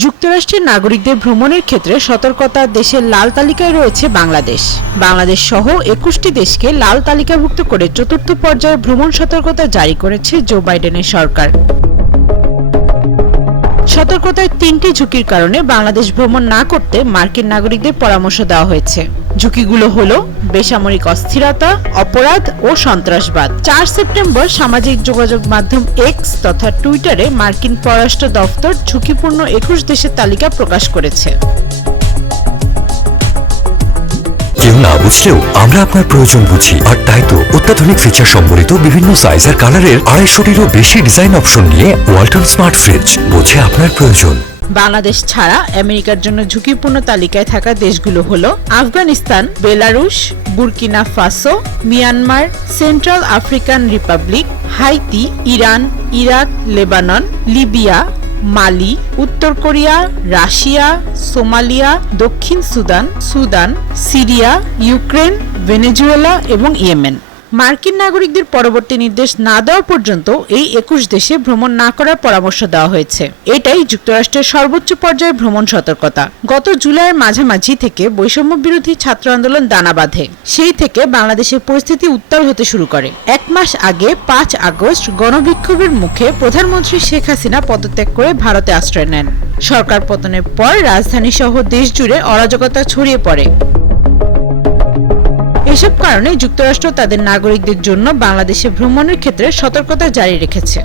যুক্তরাষ্ট্রের নাগরিকদের ভ্রমণের ক্ষেত্রে সতর্কতা দেশের লাল তালিকায় রয়েছে বাংলাদেশ। বাংলাদেশ সহ একুশটি দেশকে লাল তালিকাভুক্ত করে চতুর্থ পর্যায়ে ভ্রমণ সতর্কতা জারি করেছে জো বাইডেনের সরকার। সতর্কতায় তিনটি ঝুঁকির কারণে বাংলাদেশ ভ্রমণ না করতে মার্কিন নাগরিকদের পরামর্শ দেওয়া হয়েছে। ঝুঁকিগুলো হলো বেসামরিক অস্থিরতা, অপরাধ ও সন্ত্রাসবাদ। চার সেপ্টেম্বর সামাজিক যোগাযোগ মাধ্যম এক্স তথা টুইটারে মার্কিন পররাষ্ট্র দফতর ঝুঁকিপূর্ণ একুশ দেশের তালিকা প্রকাশ করেছে। কেউ না বুঝলেও আমরা আপনার প্রয়োজন বুঝি। আর তাই তো অত্যাধুনিক ফিচার সম্বলিত বিভিন্ন সাইজ আর কালারের আড়াইশোটিরও বেশি ডিজাইন অপশন নিয়ে ওয়ালটন স্মার্ট ফ্রিজ বোঝে আপনার প্রয়োজন। বাংলাদেশ ছাড়া আমেরিকার জন্য ঝুঁকিপূর্ণ তালিকায় থাকা দেশগুলো হলো Afghanistan, Belarus, Burkina Faso, Myanmar, Central African Republic, Haiti, Iran, Iraq, Lebanon, Libya, Mali, উত্তর কোরিয়া, রাশিয়া, সোমালিয়া, দক্ষিণ Sudan Sudan, Syria, Ukraine, Venezuela এবং ইয়েমেন। মার্কিন নাগরিকদের পরবর্তী নির্দেশ না দেওয়া পর্যন্ত এই একুশ দেশে ভ্রমণ না করার পরামর্শ দেওয়া হয়েছে। এটাই যুক্তরাষ্ট্রের সর্বোচ্চ পর্যায়ে ভ্রমণ সতর্কতা। গত জুলাইয়ের মাঝামাঝি থেকে বৈষম্য বিরোধী ছাত্র আন্দোলন দানা বাঁধে। সেই থেকে বাংলাদেশের পরিস্থিতি উত্তাল হতে শুরু করে। এক মাস আগে, পাঁচ আগস্ট, গণবিক্ষোভের মুখে প্রধানমন্ত্রী শেখ হাসিনা পদত্যাগ করে ভারতে আশ্রয় নেন। সরকার পতনের পর রাজধানী সহ দেশ জুড়ে অরাজকতা ছড়িয়ে পড়ে। এসব কারণে যুক্তরাষ্ট্র তাদের নাগরিকদের জন্য বাংলাদেশে ভ্রমণের ক্ষেত্রে সতর্কতা জারি রেখেছে।